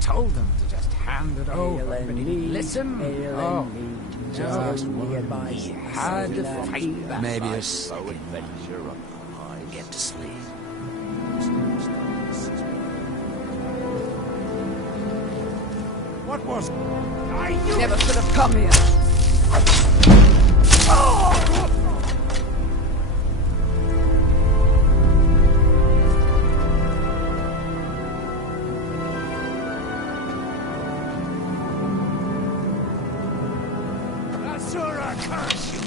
Told them to just hand it over, but he didn't listen. Just when he had to find that Maybe a adventure on the high. Get to sleep. What was? I never should have come here. Asura, curse you!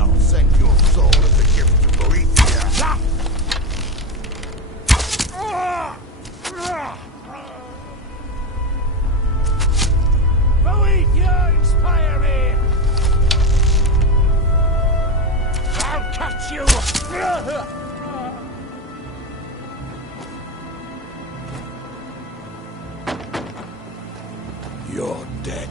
I'll send your soul as a gift to Boethia. Boethia, inspire me! I'll catch you! You're dead.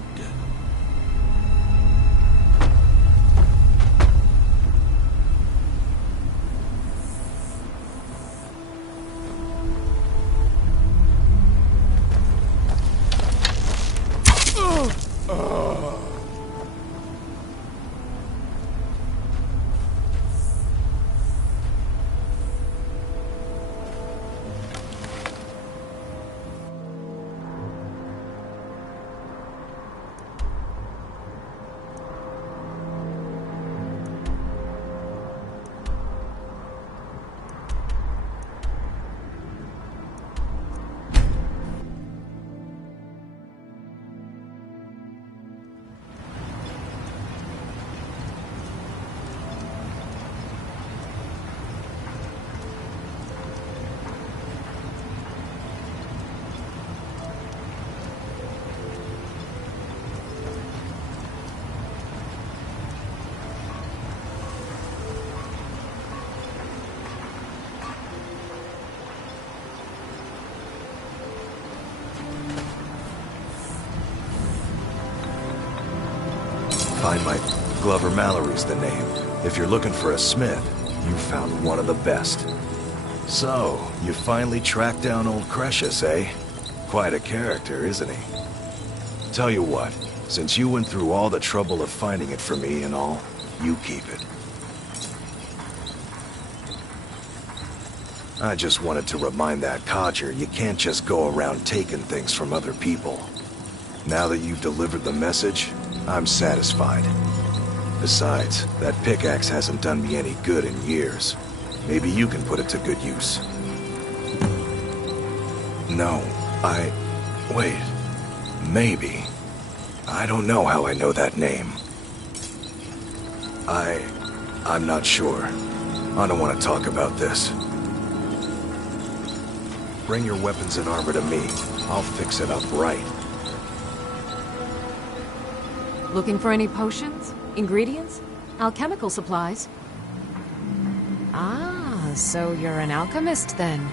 Find my Glover Mallory's the name. If you're looking for a smith, you found one of the best. So, you finally tracked down old Cretius, eh? Quite a character, isn't he? Tell you what, since you went through all the trouble of finding it for me and all, you keep it. I just wanted to remind that codger you can't just go around taking things from other people. Now that you've delivered the message, I'm satisfied. Besides, that pickaxe hasn't done me any good in years. Maybe you can put it to good use. No, wait. Maybe. I don't know how I know that name. I'm not sure. I don't want to talk about this. Bring your weapons and armor to me. I'll fix it up right. Looking for any potions? Ingredients? Alchemical supplies? Ah, so you're an alchemist then.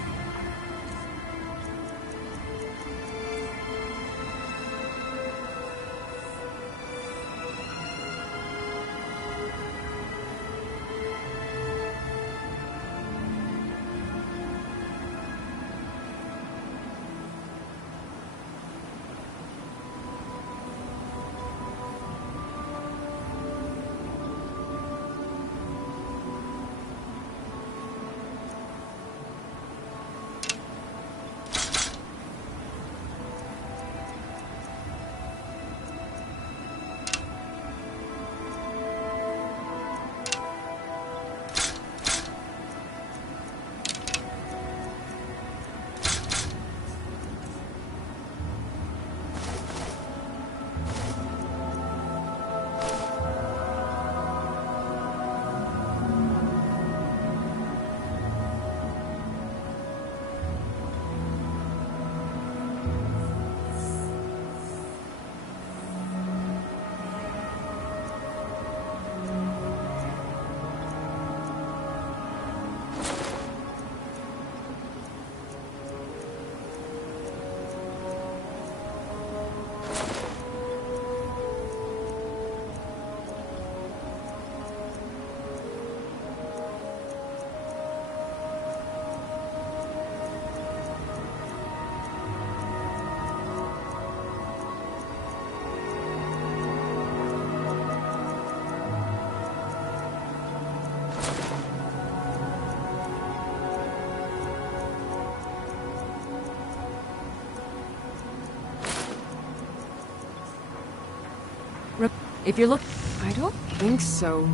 If you're look... I don't think so.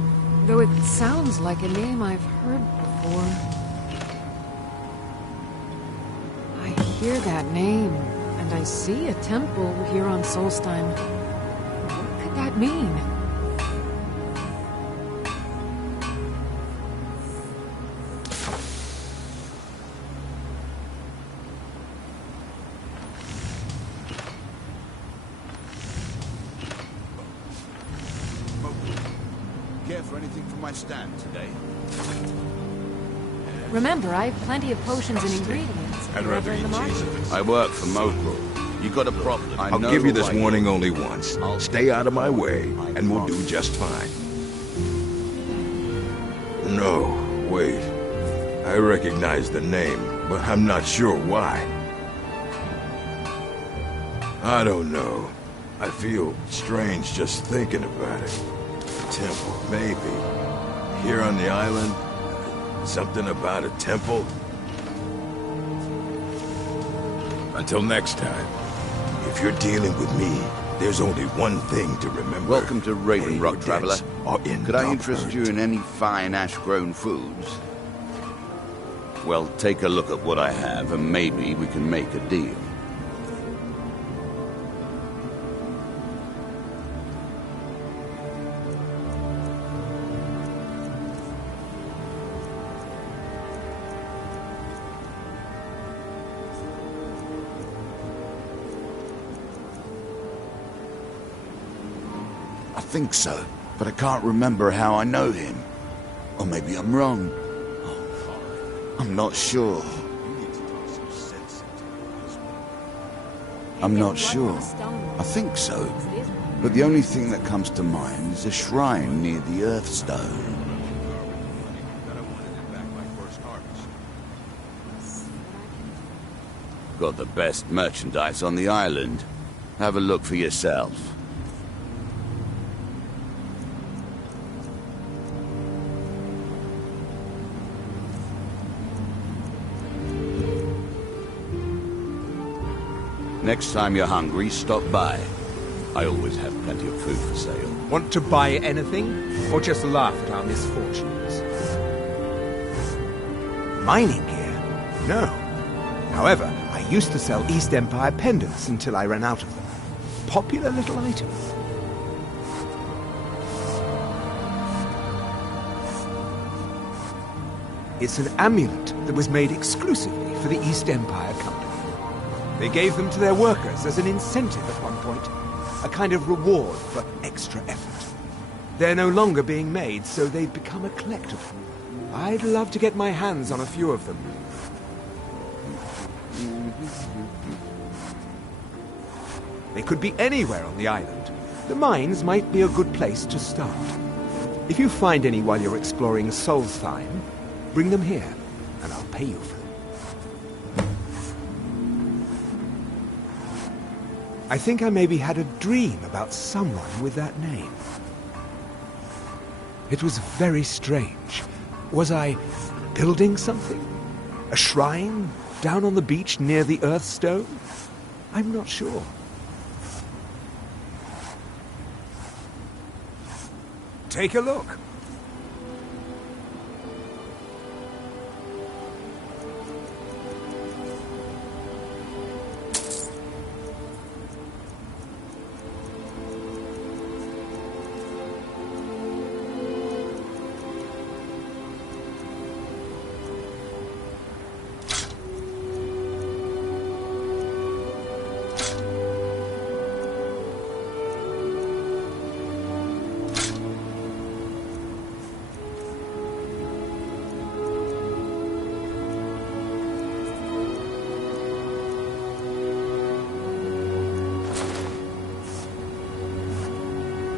Though it sounds like a name I've heard before. I hear that name, and I see a temple here on Solstheim. What could that mean? Care for anything from my stand today? Remember, I have plenty of potions and ingredients. I'd rather in the eat market. cheese. I work for Mokro. You got a problem? I'll give you this warning only once. Stay out of my way, and we'll do just fine. No, wait. I recognize the name, but I'm not sure why. I don't know. I feel strange just thinking about it. Temple, maybe. Here on the island? Something about a temple? Until next time. If you're dealing with me, there's only one thing to remember. Welcome to Raven Rock, Traveler. Could I interest you in? in any fine ash-grown foods? Well, take a look at what I have, and maybe we can make a deal. I think so, but I can't remember how I know him. Or maybe I'm wrong. I'm not sure. I'm not sure. I think so. But the only thing that comes to mind is a shrine near the Earthstone. Got the best merchandise on the island. Have a look for yourself. Next time you're hungry, stop by. I always have plenty of food for sale. Want to buy anything, or just laugh at our misfortunes? Mining gear? No. However, I used to sell East Empire pendants until I ran out of them. Popular little item. It's an amulet that was made exclusively for the East Empire Company. They gave them to their workers as an incentive at one point, a kind of reward for extra effort. They're no longer being made, so they've become a collectible. I'd love to get my hands on a few of them. They could be anywhere on the island. The mines might be a good place to start. If you find any while you're exploring Solstheim, bring them here, and I'll pay you for them. I think I maybe had a dream about someone with that name. It was very strange. Was I building something? A shrine down on the beach near the Earthstone? I'm not sure. Take a look.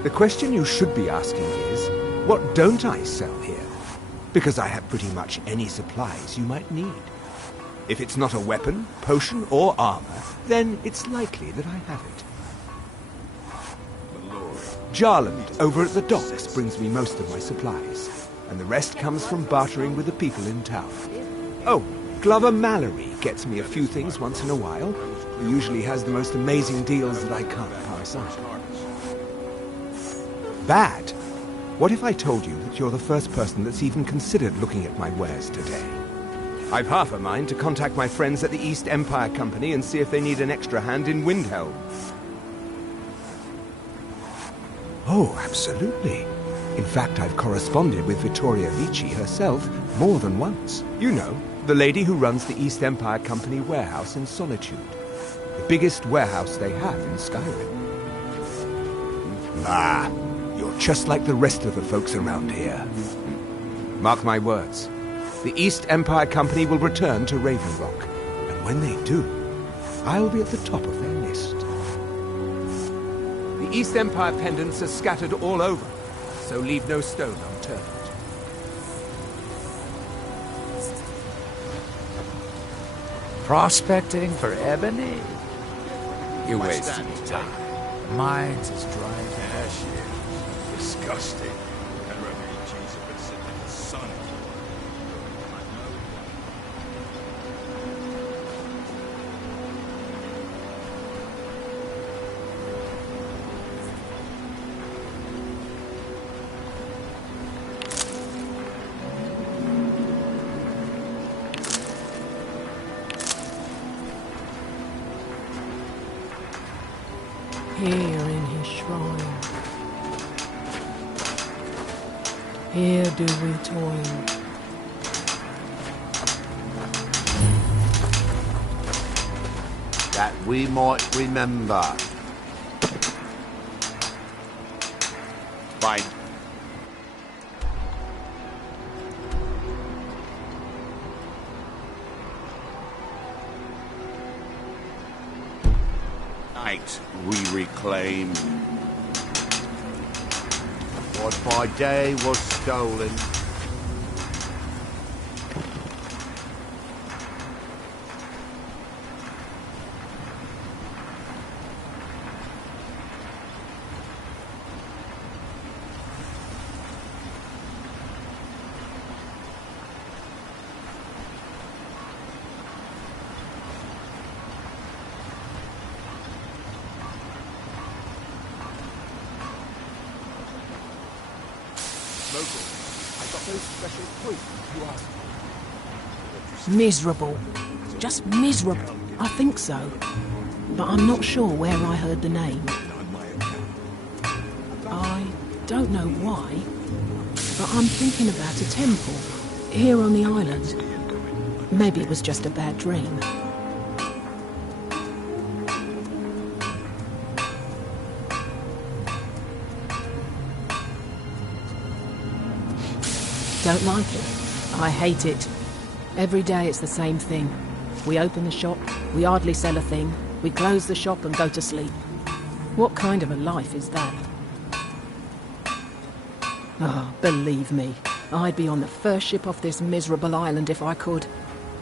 The question you should be asking is, what don't I sell here? Because I have pretty much any supplies you might need. If it's not a weapon, potion, or armor, then it's likely that I have it. Jarland, over at the docks, brings me most of my supplies, and the rest comes from bartering with the people in town. Oh, Glover Mallory gets me a few things once in a while. He usually has the most amazing deals that I can't pass on. Bad? What if I told you that you're the first person that's even considered looking at my wares today? I've half a mind to contact my friends at the East Empire Company and see if they need an extra hand in Windhelm. Oh, absolutely. In fact, I've corresponded with Vittoria Vici herself more than once. You know, the lady who runs the East Empire Company warehouse in Solitude. The biggest warehouse they have in Skyrim. Ah, you're just like the rest of the folks around here. Mark my words. The East Empire Company will return to Raven Rock. And when they do, I'll be at the top of their list. The East Empire pendants are scattered all over, so leave no stone unturned. Prospecting for ebony? You're wasting time. Mine's as dry as Cashier. Disgusting. I'd rather eat cheese if it's sitting in the sun. Here in his shrine, here do we toil. That we might remember. Fine. Night we reclaim. What by day was stolen. I got those special poisons you asked for. Miserable. Just miserable. I think so. But I'm not sure where I heard the name. I don't know why, but I'm thinking about a temple here on the island. Maybe it was just a bad dream. Don't like it. I hate it. Every day it's the same thing. We open the shop, we hardly sell a thing, we close the shop and go to sleep. What kind of a life is that? Oh, believe me, I'd be on the first ship off this miserable island if I could.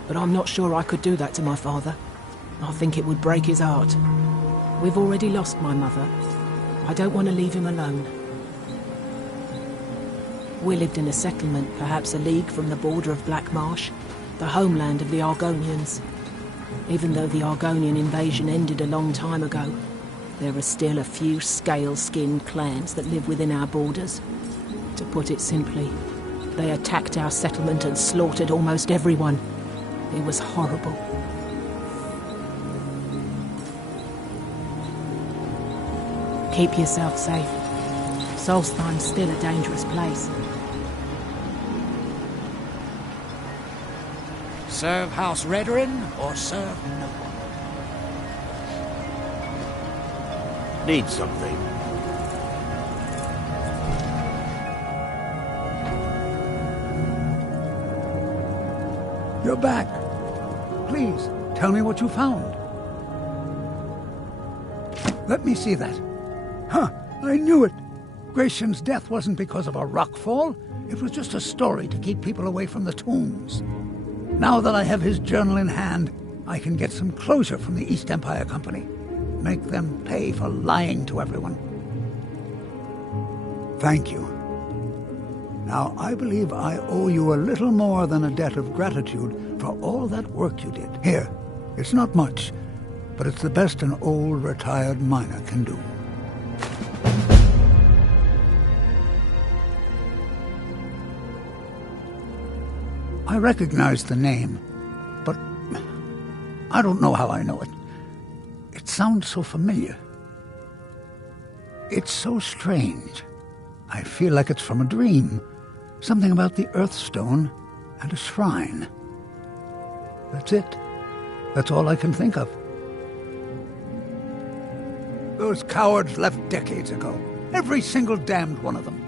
But I'm not sure I could do that to my father. I think it would break his heart. We've already lost my mother. I don't want to leave him alone. We lived in a settlement, perhaps a league from the border of Black Marsh, the homeland of the Argonians. Even though the Argonian invasion ended a long time ago, there are still a few scale-skinned clans that live within our borders. To put it simply, they attacked our settlement and slaughtered almost everyone. It was horrible. Keep yourself safe. Solstheim's still a dangerous place. Serve House Redorin or serve no one. Need something. You're back. Please, tell me what you found. Let me see that. Huh, I knew it. Gratian's death wasn't because of a rockfall. It was just a story to keep people away from the tombs. Now that I have his journal in hand, I can get some closure from the East Empire Company. Make them pay for lying to everyone. Thank you. Now, I believe I owe you a little more than a debt of gratitude for all that work you did. Here, it's not much, but it's the best an old retired miner can do. I recognize the name, but I don't know how I know it. It sounds so familiar. It's so strange. I feel like it's from a dream. Something about the Earthstone and a shrine. That's it. That's all I can think of. Those cowards left decades ago. Every single damned one of them.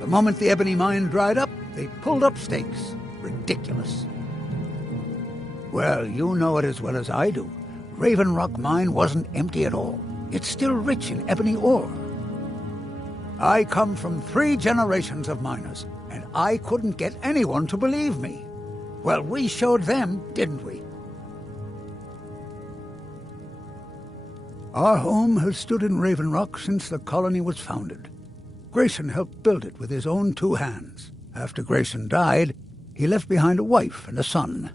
The moment the ebony mine dried up, they pulled up stakes. Ridiculous. Well, you know it as well as I do. Raven Rock Mine wasn't empty at all. It's still rich in ebony ore. I come from 3 generations of miners, and I couldn't get anyone to believe me. Well, we showed them, didn't we? Our home has stood in Raven Rock since the colony was founded. Grayson helped build it with his own 2 hands. After Grayson died, he left behind a wife and a son.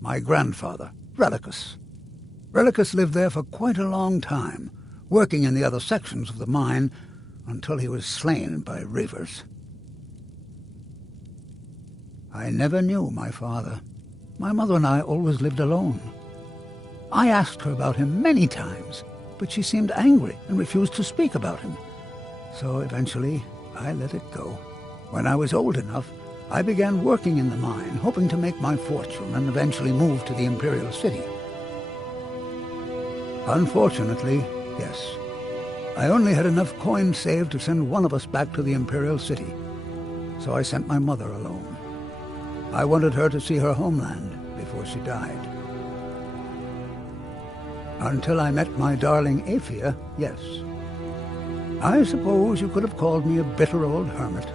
My grandfather, Relicus. Relicus lived there for quite a long time, working in the other sections of the mine until he was slain by Reavers. I never knew my father. My mother and I always lived alone. I asked her about him many times, but she seemed angry and refused to speak about him. So eventually, I let it go. When I was old enough, I began working in the mine, hoping to make my fortune and eventually move to the Imperial City. Unfortunately, yes, I only had enough coins saved to send one of us back to the Imperial City. So I sent my mother alone. I wanted her to see her homeland before she died. Until I met my darling Aphia, yes. I suppose you could have called me a bitter old hermit.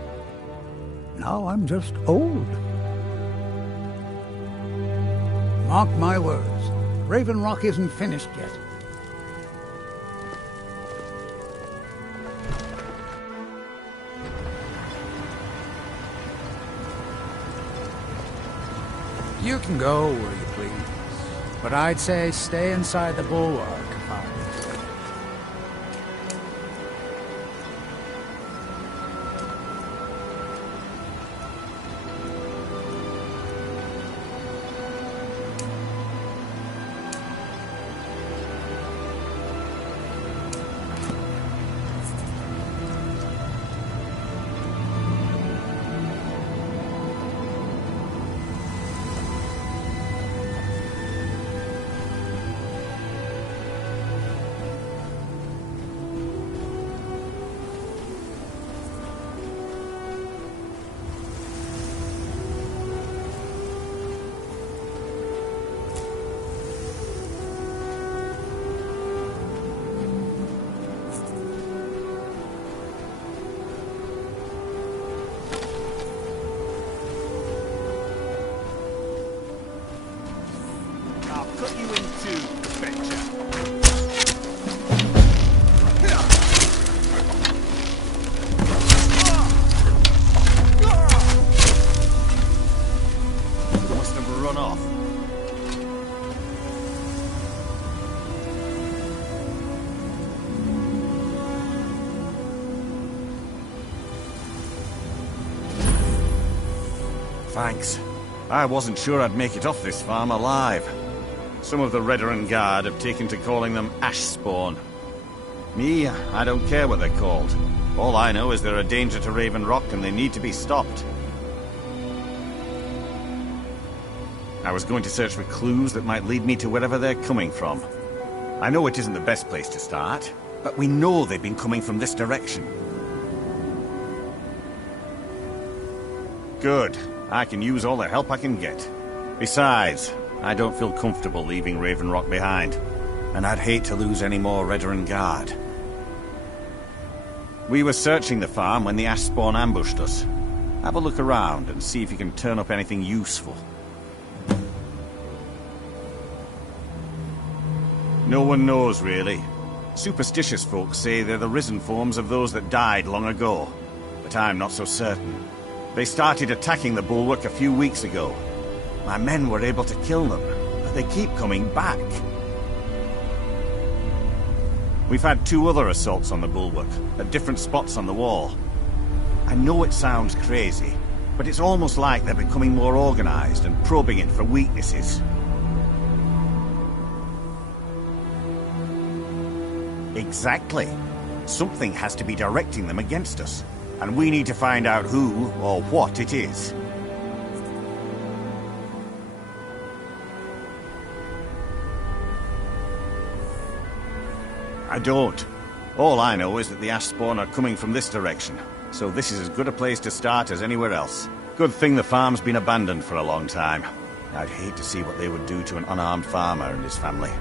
Now I'm just old. Mark my words, Raven Rock isn't finished yet. You can go where you please, but I'd say stay inside the bulwark if I were you. Thanks. I wasn't sure I'd make it off this farm alive. Some of the Redoran Guard have taken to calling them ash spawn. Me, I don't care what they're called. All I know is they're a danger to Raven Rock and they need to be stopped. I was going to search for clues that might lead me to wherever they're coming from. I know it isn't the best place to start, but we know they've been coming from this direction. Good. I can use all the help I can get. Besides, I don't feel comfortable leaving Raven Rock behind, and I'd hate to lose any more Redoran Guard. We were searching the farm when the ash spawn ambushed us. Have a look around and see if you can turn up anything useful. No one knows, really. Superstitious folks say they're the risen forms of those that died long ago, but I'm not so certain. They started attacking the bulwark a few weeks ago. My men were able to kill them, but they keep coming back. We've had 2 other assaults on the bulwark, at different spots on the wall. I know it sounds crazy, But it's almost like they're becoming more organized and probing it for weaknesses. Exactly. Something has to be directing them against us, and we need to find out who or what it is. I don't. All I know is that the Ashspawn are coming from this direction, so this is as good a place to start as anywhere else. Good thing the farm's been abandoned for a long time. I'd hate to see what they would do to an unarmed farmer and his family.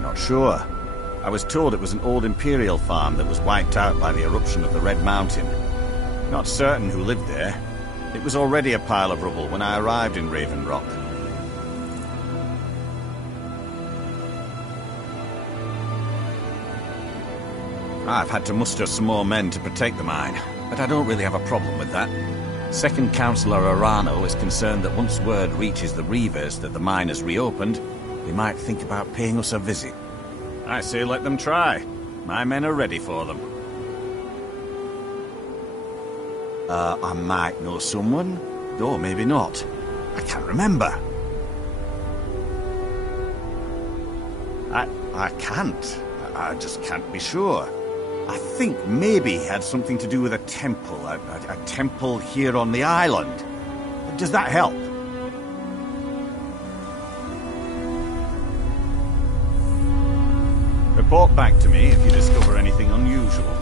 Not sure. I was told it was an old Imperial farm that was wiped out by the eruption of the Red Mountain. Not certain who lived there. It was already a pile of rubble when I arrived in Raven Rock. I've had to muster some more men to protect the mine, but I don't really have a problem with that. Second Councillor Arano is concerned that once word reaches the Reavers that the mine has reopened, they might think about paying us a visit. I say let them try. My men are ready for them. I might know someone, or maybe not. I can't remember. I can't. I just can't be sure. I think maybe he had something to do with a temple. A temple here on the island. Does that help? Report back to me if you discover anything unusual.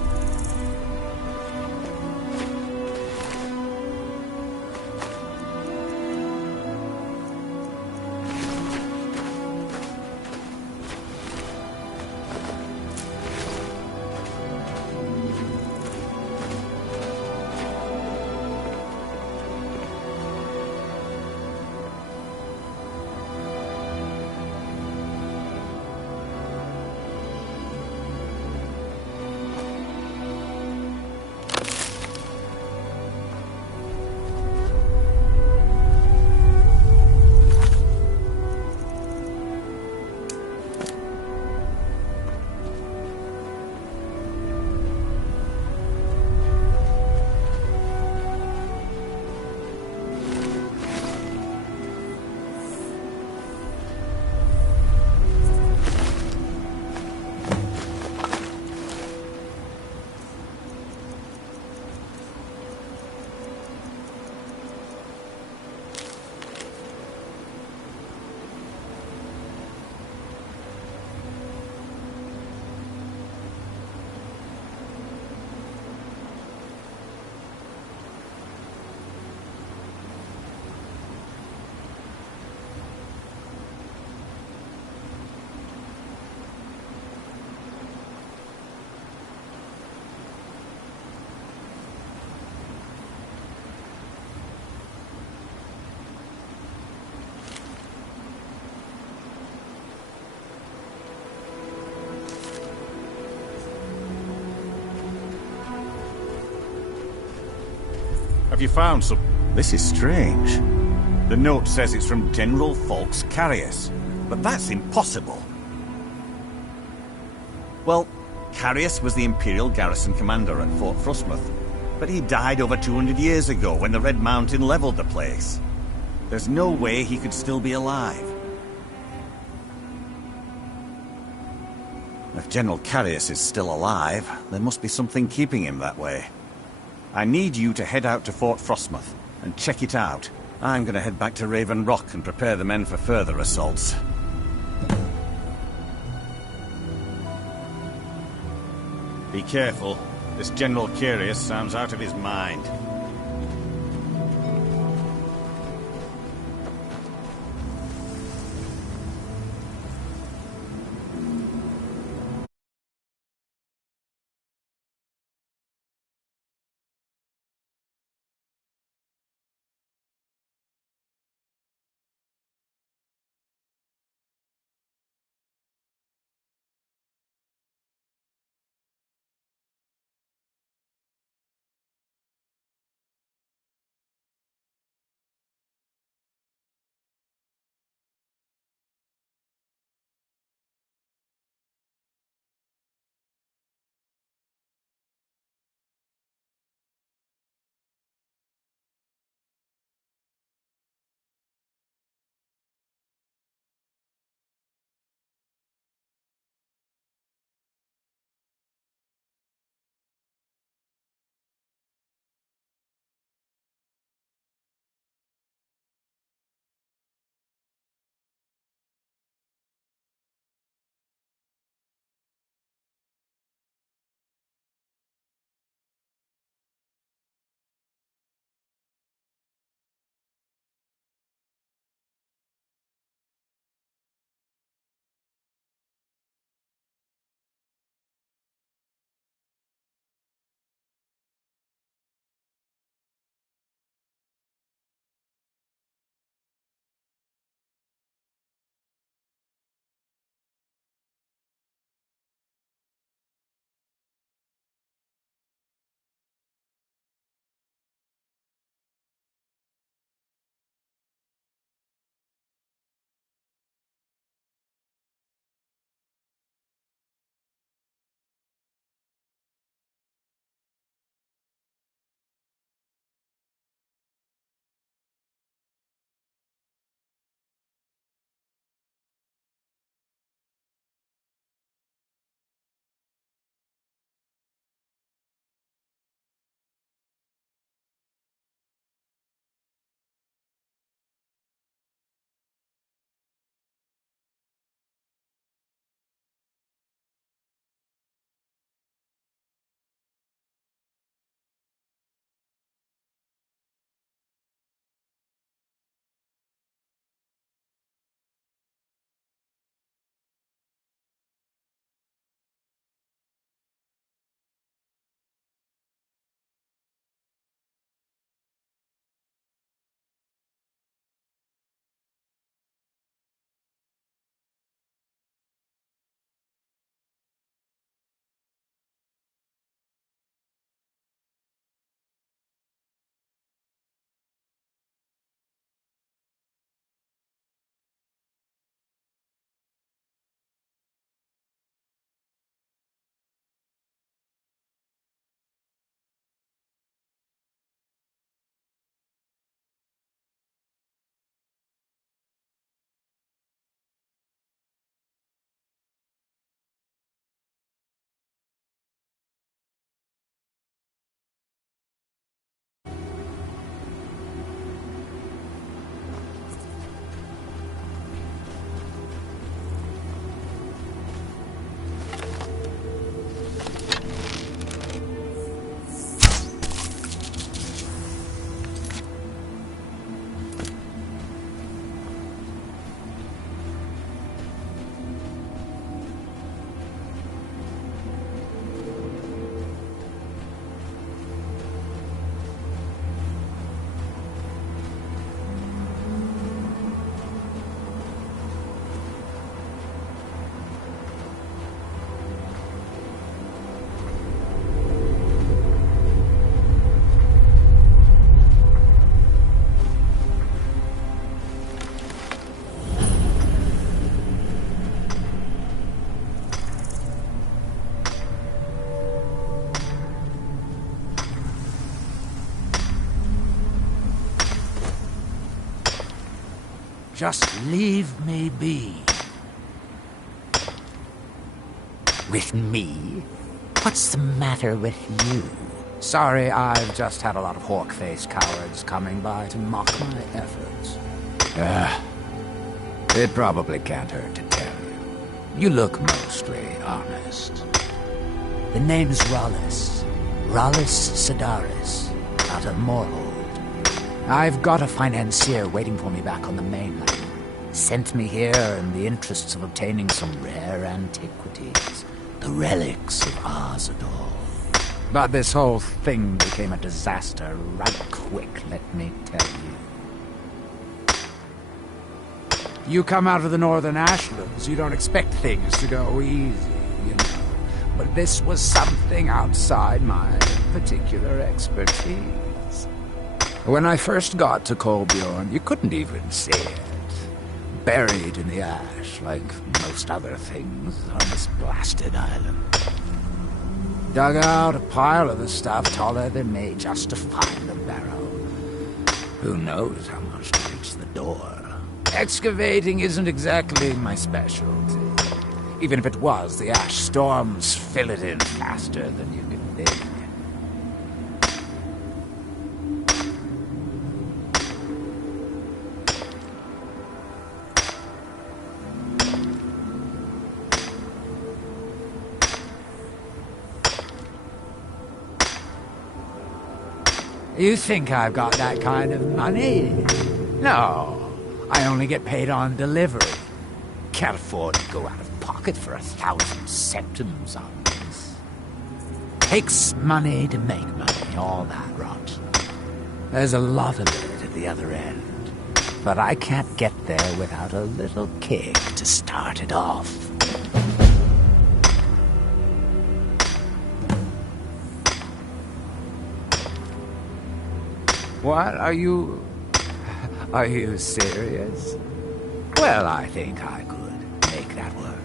Have you found some? This is strange. The note says it's from General Falks Carius, but that's impossible. Well, Carius was the Imperial garrison commander at Fort Frostmoth, but he died over 200 years ago when the Red Mountain leveled the place. There's no way he could still be alive. If General Carius is still alive, there must be something keeping him that way. I need you to head out to Fort Frostmoth and check it out. I'm going to head back to Raven Rock and prepare the men for further assaults. Be careful. This General Carius sounds out of his mind. Just leave me be. With me? What's the matter with you? Sorry, I've just had a lot of hawk-faced cowards coming by to mock my efforts. It probably can't hurt to tell you. You look mostly honest. The name's Rollis. Rollis Sedaris, out of Morhold. I've got a financier waiting for me back on the mainland. Sent me here in the interests of obtaining some rare antiquities. The relics of Arzador. But this whole thing became a disaster right quick, let me tell you. You come out of the northern ashlands, you don't expect things to go easy, you know. But this was something outside my particular expertise. When I first got to Kolbjorn, you couldn't even see it. Buried in the ash, like most other things on this blasted island. Dug out a pile of the stuff taller than me just to find the barrel. Who knows how much to reach the door? Excavating isn't exactly my specialty. Even if it was, the ash storms fill it in faster than you can think. You think I've got that kind of money? No, I only get paid on delivery. Can't afford to go out of pocket for 1,000 septims on this. Takes money to make money, all that rot. There's a lot of it at the other end, but I can't get there without a little kick to start it off. What? Are you serious? Well, I think I could make that work.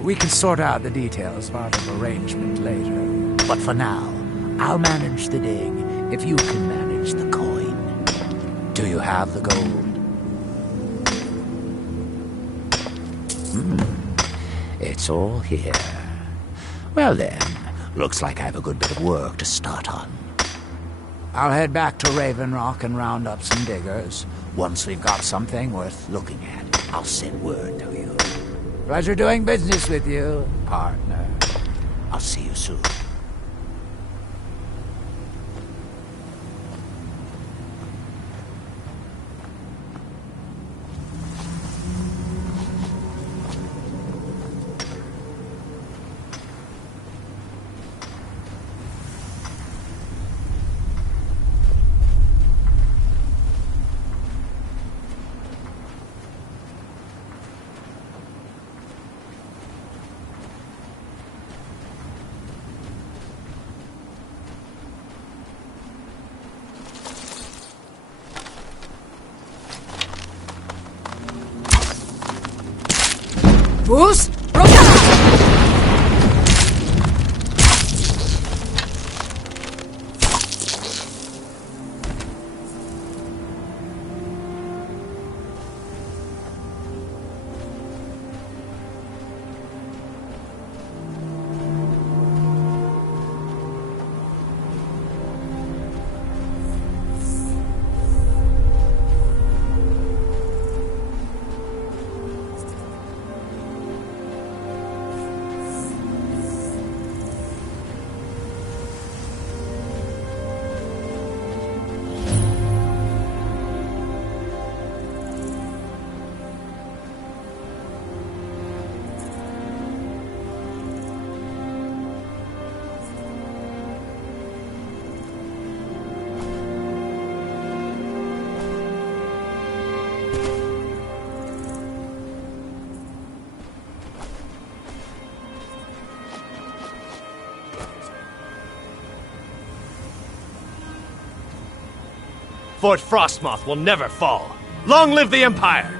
We can sort out the details of our little arrangement later. But for now, I'll manage the dig if you can manage the coin. Do you have the gold? It's all here. Well then, looks like I have a good bit of work to start on. I'll head back to Raven Rock and round up some diggers. Once we've got something worth looking at, I'll send word to you. Pleasure doing business with you, partner. I'll see you soon. Bus, Fort Frostmoth will never fall. Long live the Empire!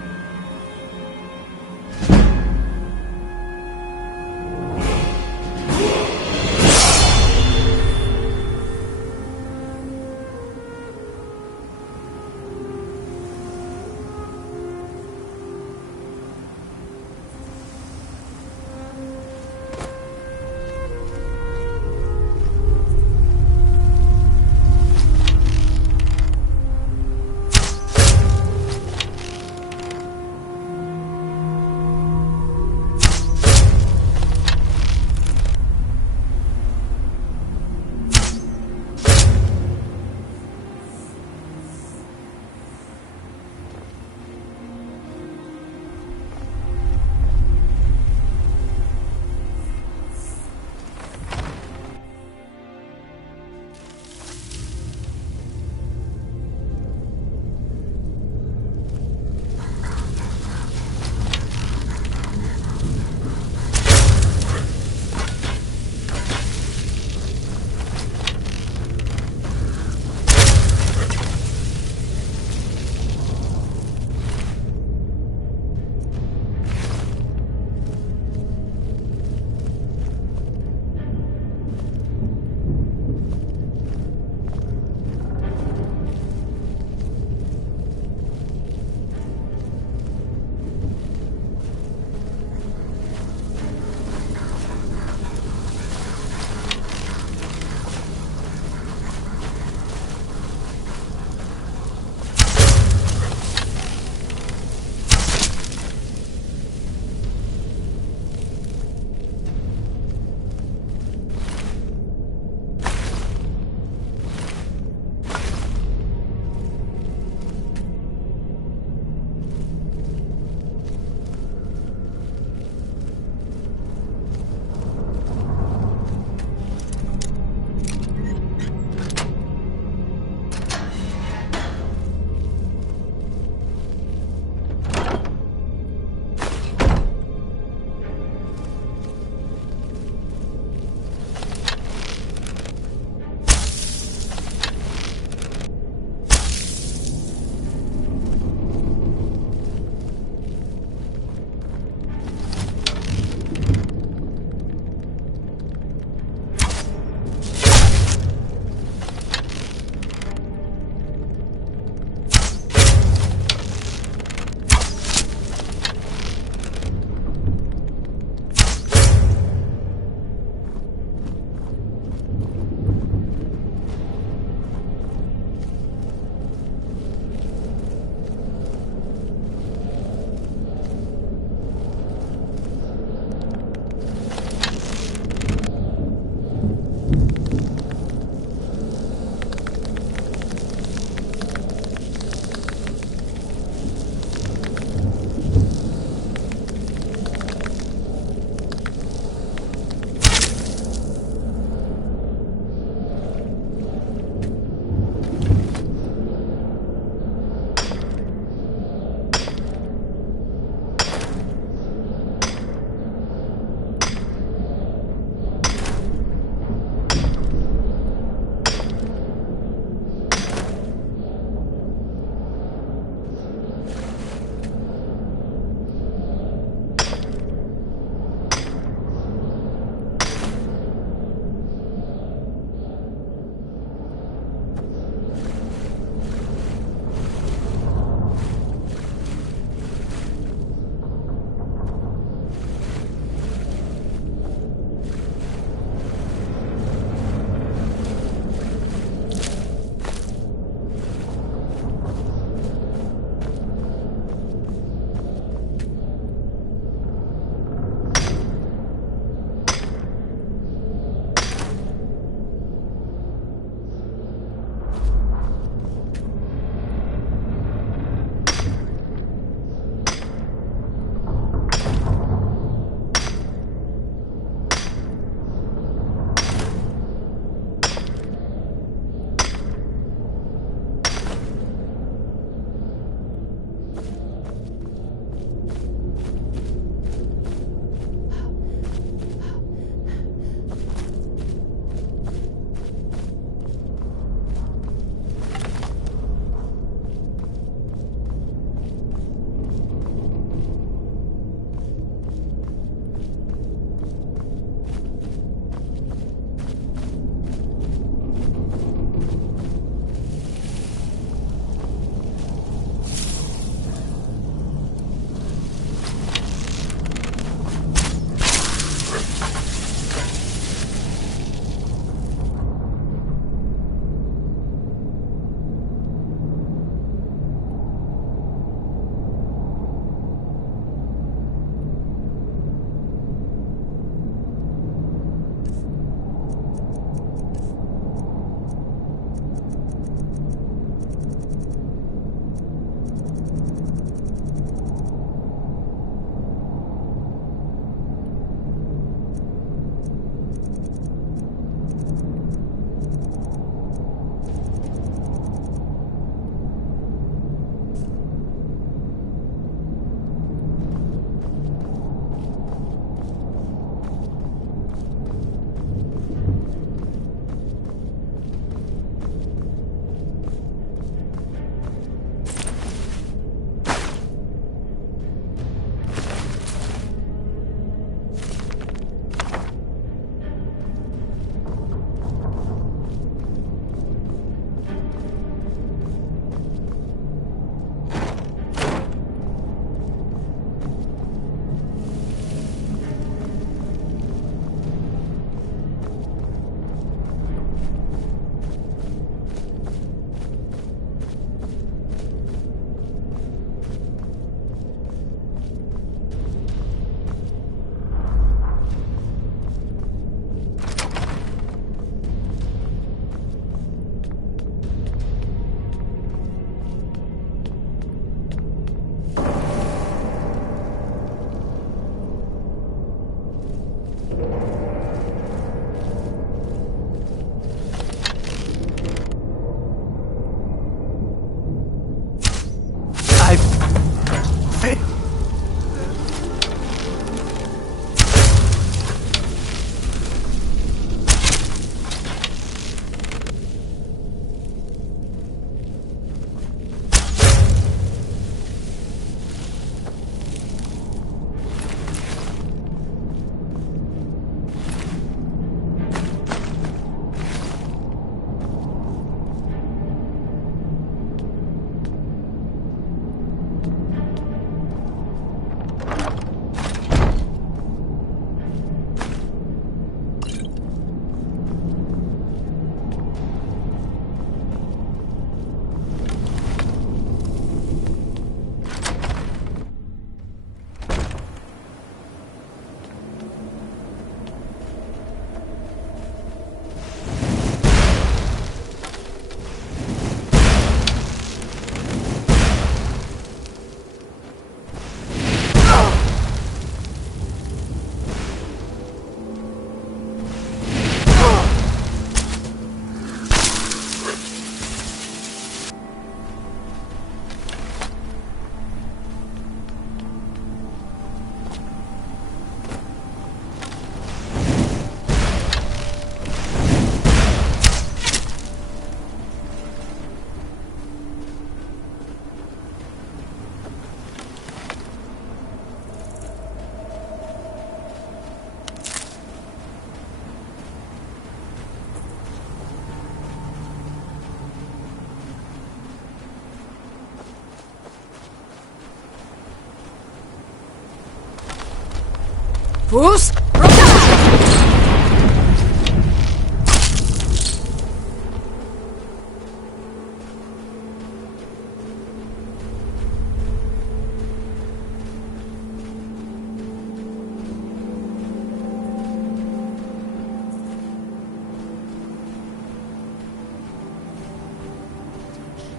Boost!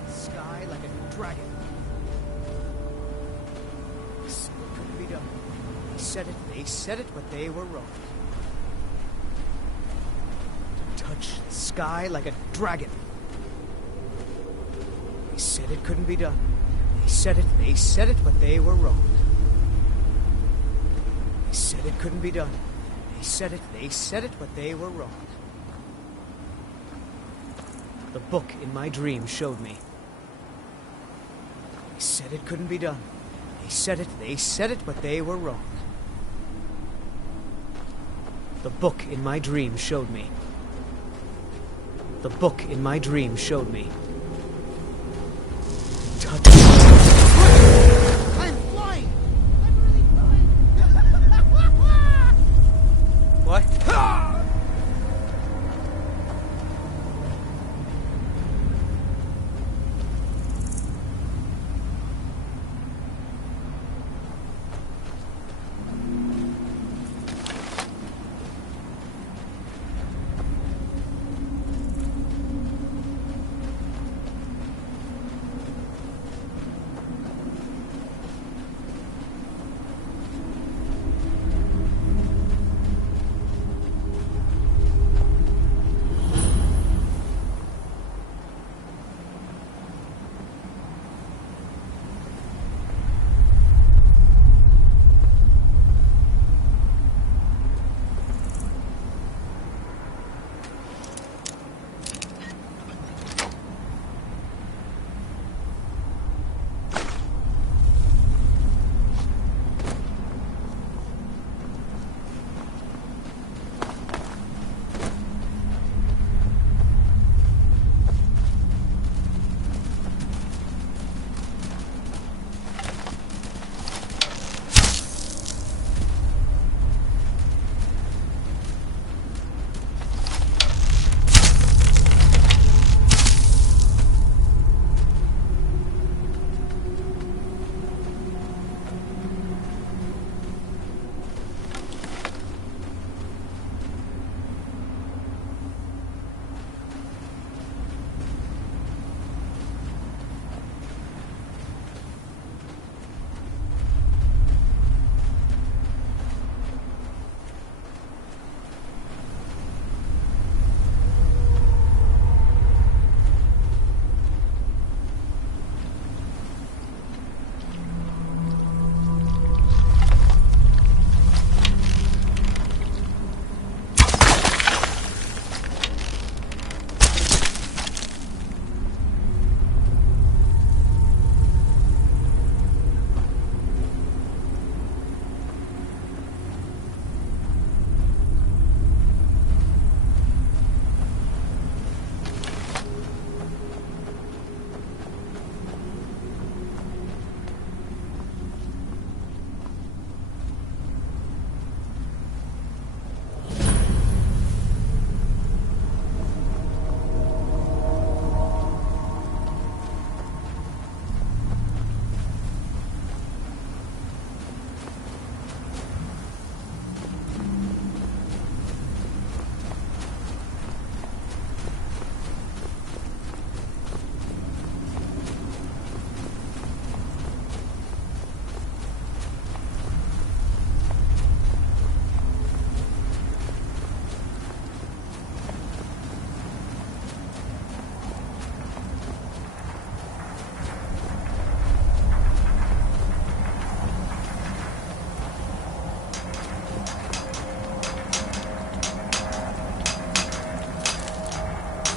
Sky like a dragon. So it couldn't be done. They said it, but they were wrong. To touch the sky like a dragon. They said it couldn't be done. They said it, but they were wrong. They said it couldn't be done. They said it, but they were wrong. The book in my dream showed me. They said it couldn't be done. They said it, but they were wrong. The book in my dream showed me. The book in my dream showed me. Touch. I'm flying! I'm really flying! What?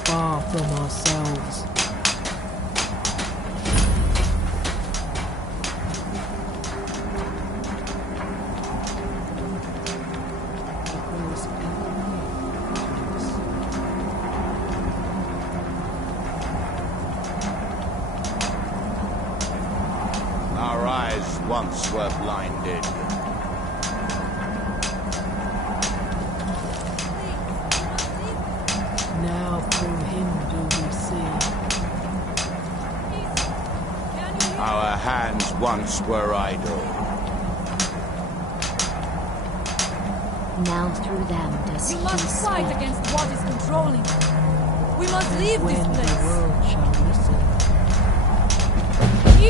Far from ourselves. Our eyes once were blinded. Our hands once were idle. Now through them does We he must fight speak. against what is controlling us. We must leave this When the place. world shall listen.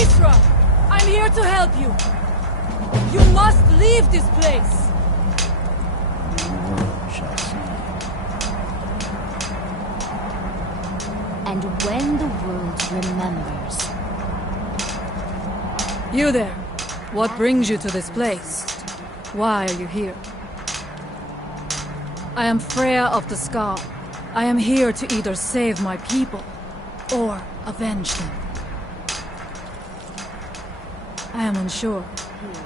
Isra, I'm here to help you. You must leave this place. The world shall see. And when the world remembers. You there. What brings you to this place? Why are you here? I am Freya of the Scar. I am here to either save my people or avenge them. I am unsure.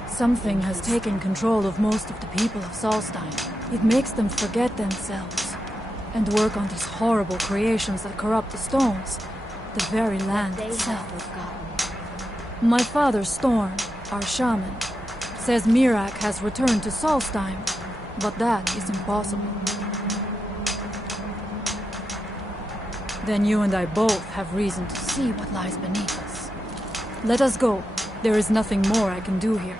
Something has taken control of most of the people of Solstheim. It makes them forget themselves and work on these horrible creations that corrupt the stones, the very land itself. My father, Storm, our shaman, says Mirak has returned to Solstheim, but that is impossible. Then you and I both have reason to see what lies beneath us. Let us go. There is nothing more I can do here.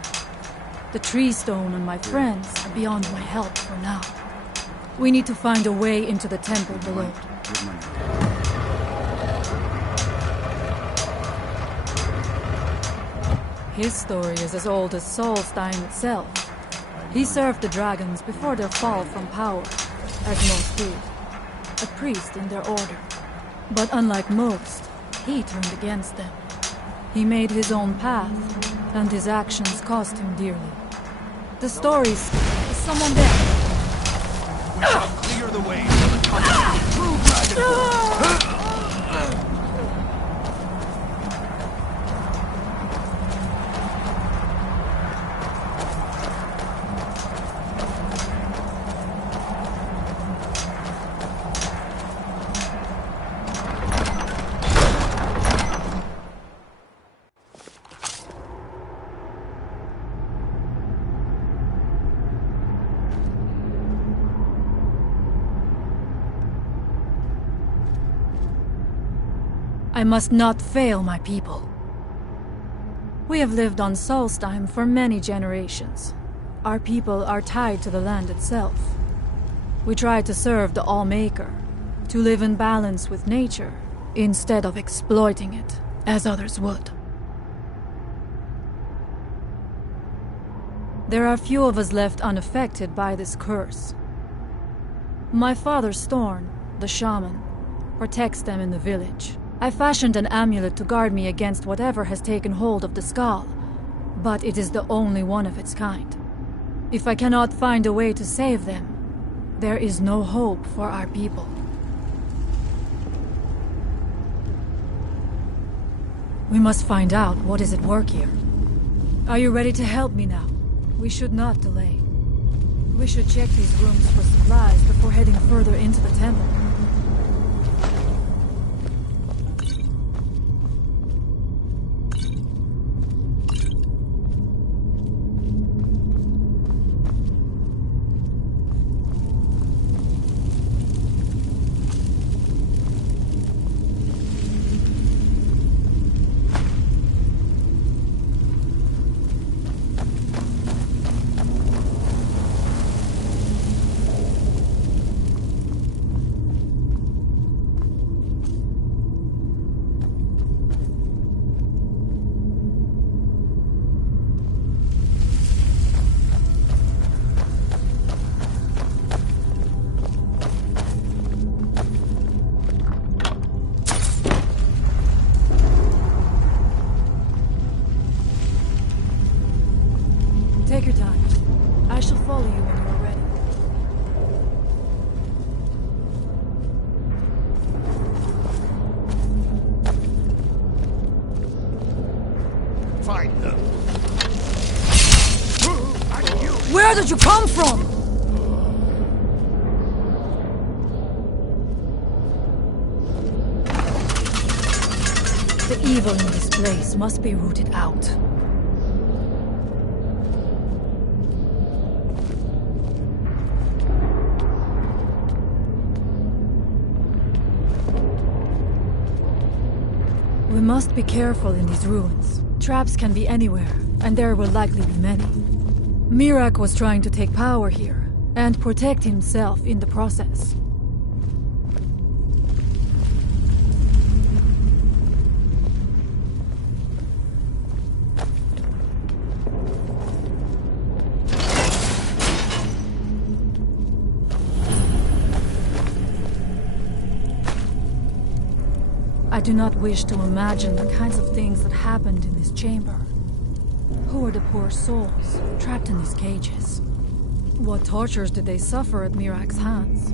The tree stone and my friends are beyond my help for now. We need to find a way into the temple below. His story is as old as Solstheim itself. He served the dragons before their fall from power, as most did. A priest in their order. But unlike most, he turned against them. He made his own path, and his actions cost him dearly. The stories... Is someone there? Clear the way. I must not fail my people. We have lived on Solstheim for many generations. Our people are tied to the land itself. We try to serve the All-Maker, to live in balance with nature, instead of exploiting it, as others would. There are few of us left unaffected by this curse. My father, Storm, the shaman, protects them in the village. I fashioned an amulet to guard me against whatever has taken hold of the skull, but it is the only one of its kind. If I cannot find a way to save them, there is no hope for our people. We must find out what is at work here. Are you ready to help me now? We should not delay. We should check these rooms for supplies before heading further into the temple. Take your time. I shall follow you when you are ready. Find them. Where did you come from? The evil in this place must be rooted out. We must be careful in these ruins. Traps can be anywhere, and there will likely be many. Miraak was trying to take power here, and protect himself in the process. I do not wish to imagine the kinds of things that happened in this chamber. Who were the poor souls trapped in these cages? What tortures did they suffer at Miraak's hands?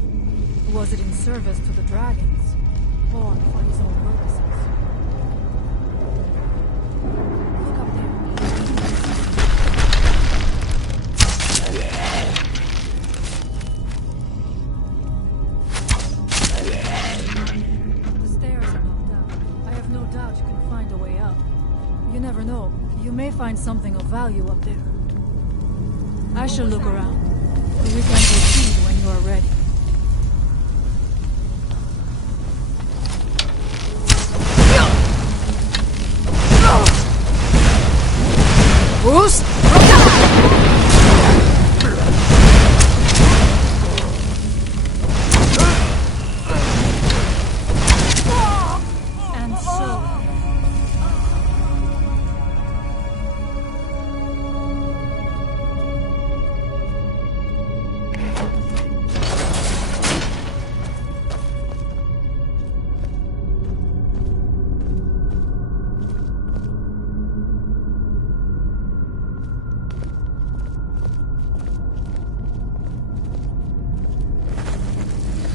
Was it in service to the dragons, or for his own purposes? Look up there. The stairs are knocked down. I have no doubt you can find a way up. You never know. You may find something of value up there. I shall look around. We can proceed when you are ready. Boost! And so...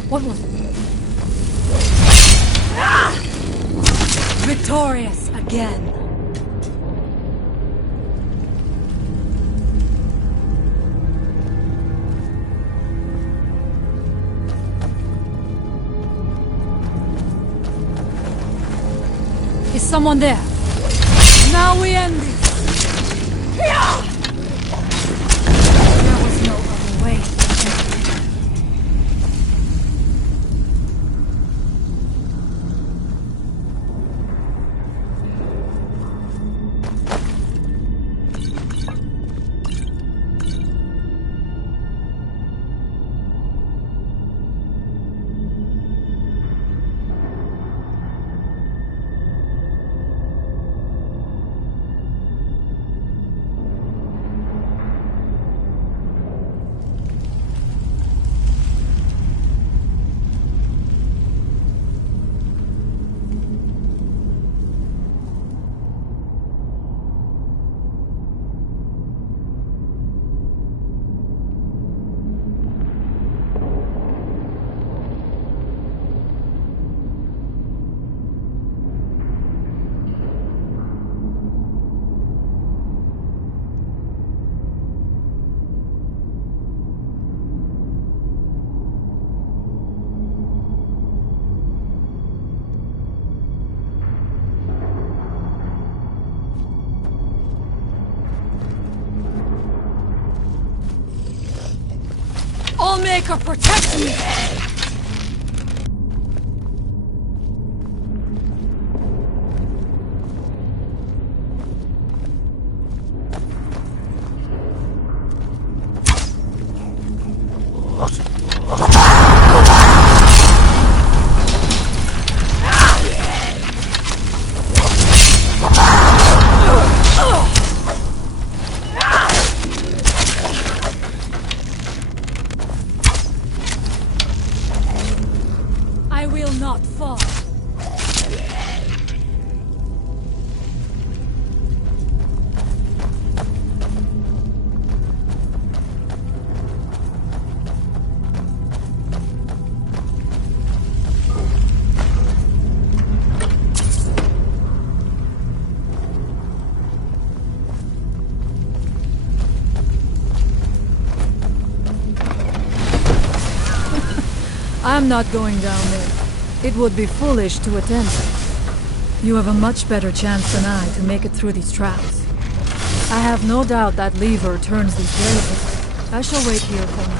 What was it? Victorious again. Is someone there? Now we end this. There was no other way. Allmaker, protect me! I will not fall. I'm not going down there. It would be foolish to attempt. You have a much better chance than I to make it through these traps. I have no doubt that lever turns these blazes. I shall wait here for now.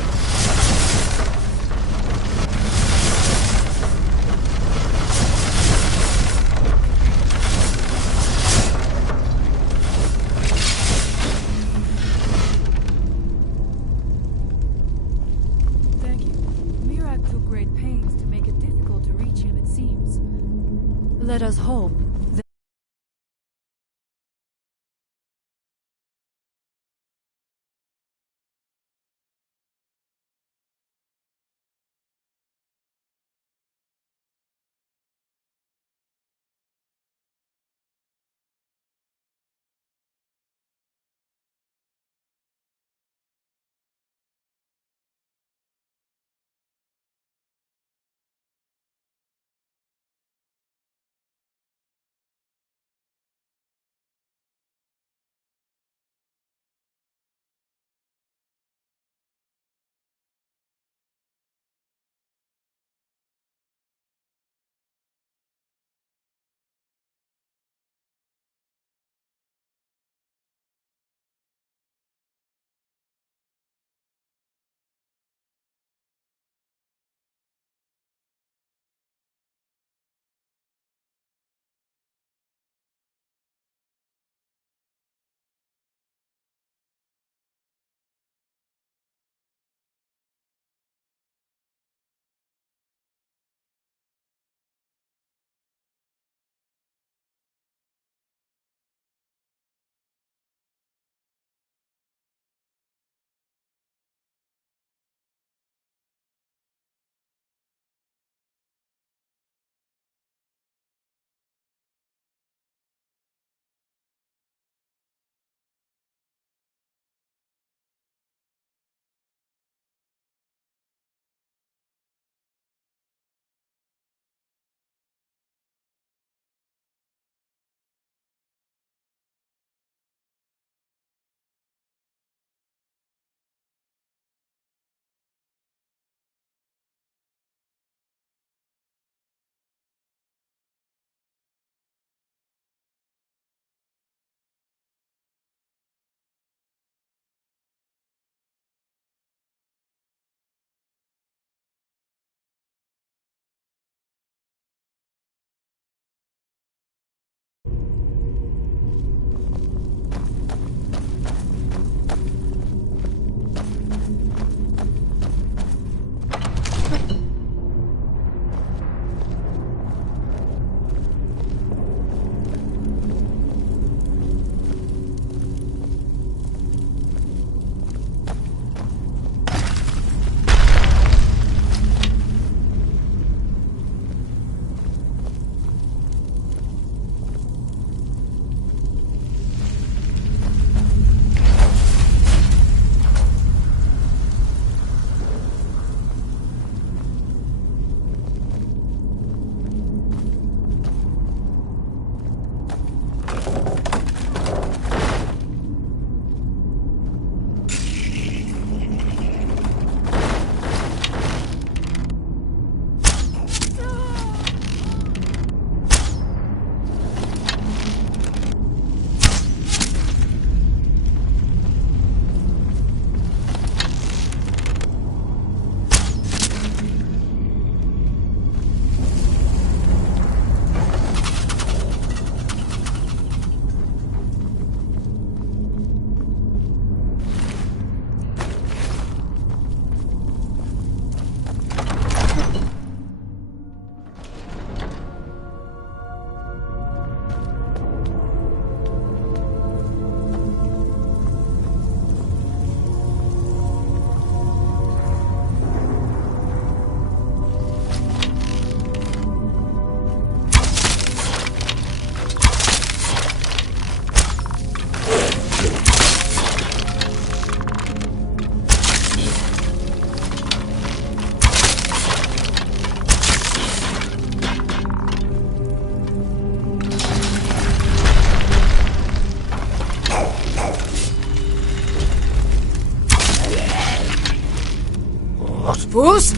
Fools!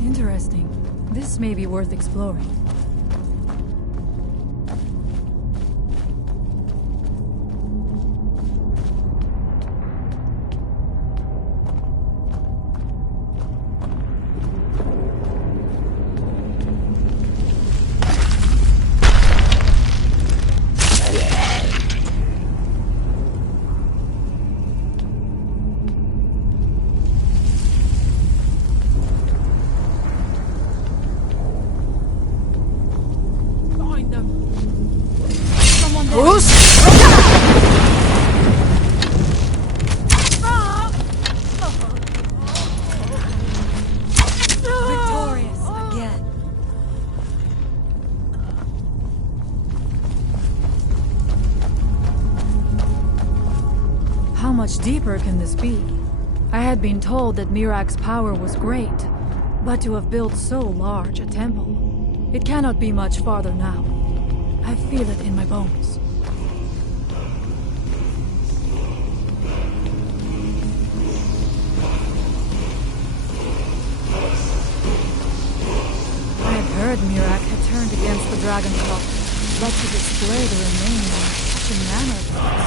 Interesting. This may be worth exploring. Who's? Victorious again. How much deeper can this be? I had been told that Mirak's power was great, but to have built so large a temple, it cannot be much farther now. I feel it in my bones. I had heard Mirak had turned against the Dragon Cult, but to display the remains in such a manner was...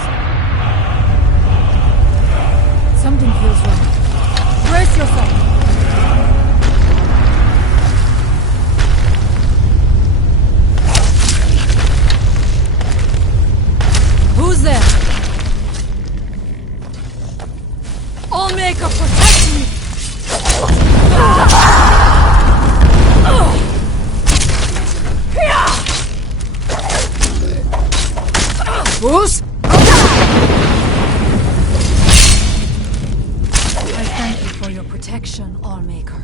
Something feels wrong. Brace yourself! Who's there? I'll make a protect me! Who's? I thank you for your protection, Allmaker.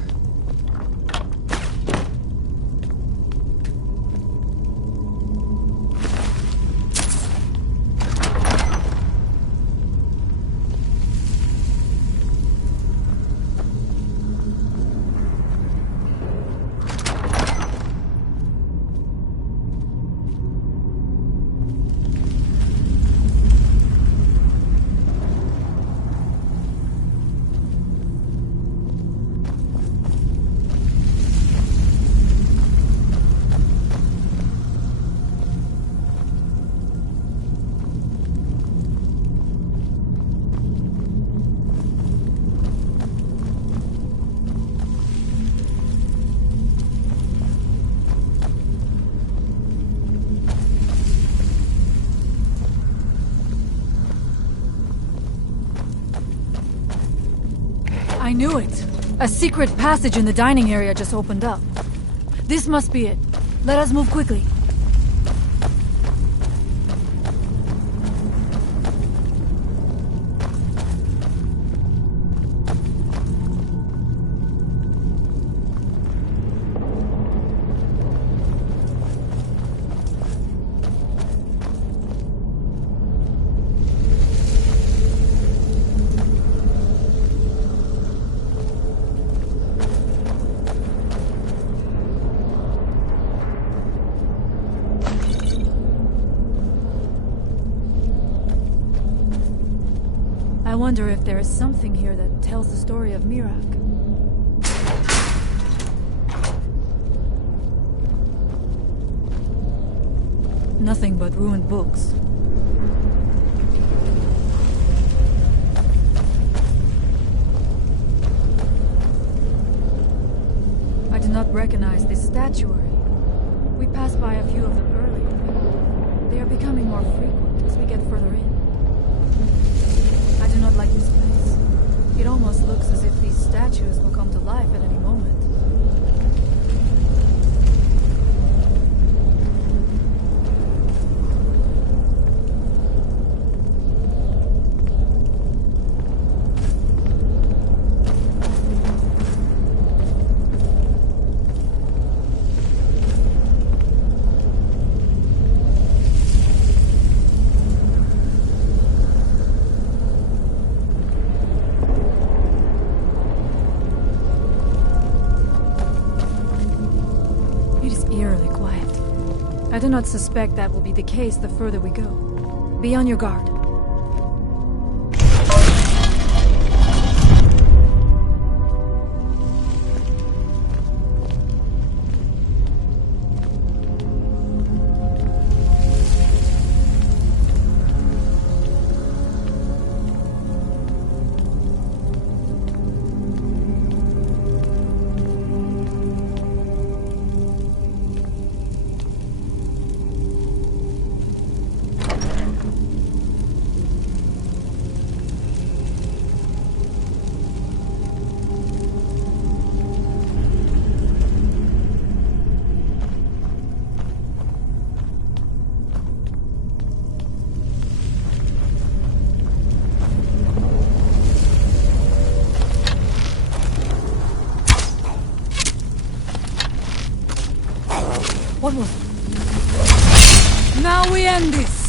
I knew it. A secret passage in the dining area just opened up. This must be it. Let us move quickly. I wonder if there is something here that tells the story of Mirak. Nothing but ruined books. I do not recognize this statuary. We passed by a few of them earlier. They are becoming more frequent as we get further in. I do not like this place. It almost looks as if these statues will come to life at any moment. It is eerily quiet. I do not suspect that will be the case the further we go. Be on your guard. What was it? Now we end this!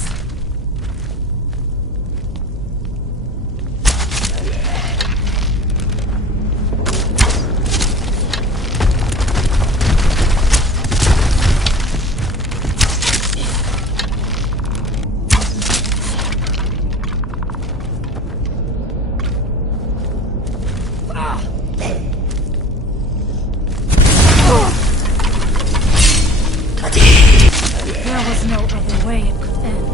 There was no other way it could end.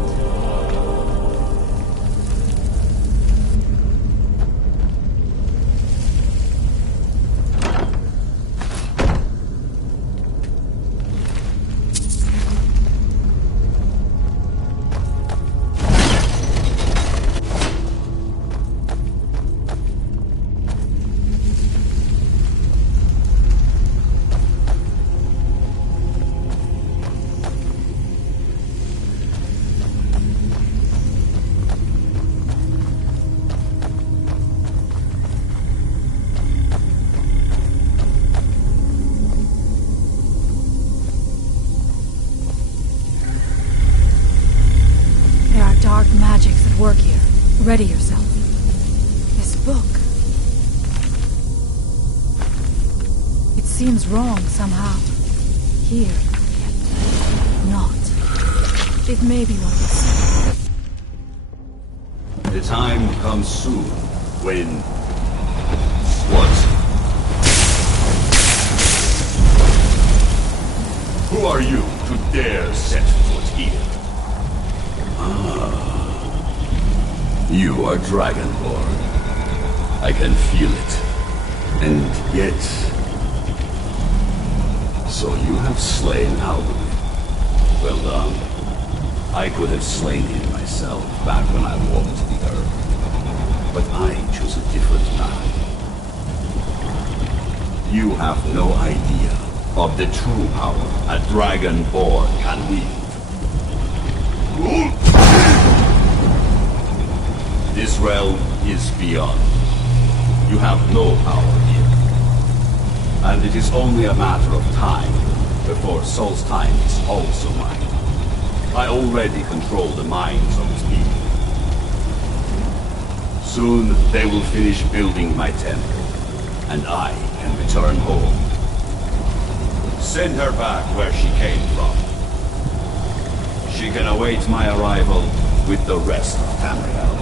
There are dark magics at work here. Ready yourself. This book. It seems wrong somehow. Here, yet not. It may be what we see. The time comes soon when... What? Who are you to dare set foot here? You are Dragonborn. I can feel it. And yet... So you have slain Alvin. Well done. I could have slain him myself back when I walked the earth. But I chose a different path. You have no idea of the true power a Dragonborn can wield. This realm is beyond. You have no power here. And it is only a matter of time before Solstheim is also mine. I already control the minds of its people. Soon they will finish building my temple, and I can return home. Send her back where she came from. She can await my arrival with the rest of Tamriel.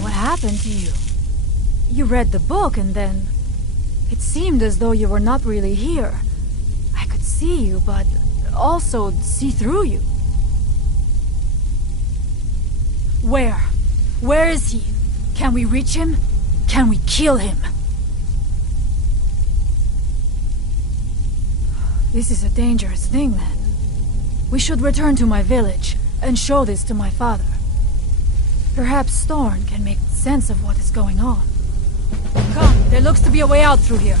What happened to you? You read the book and then... It seemed as though you were not really here. I could see you, but also see through you. Where? Where is he? Can we reach him? Can we kill him? This is a dangerous thing, then. We should return to my village and show this to my father. Perhaps Storn can make sense of what is going on. Come, there looks to be a way out through here.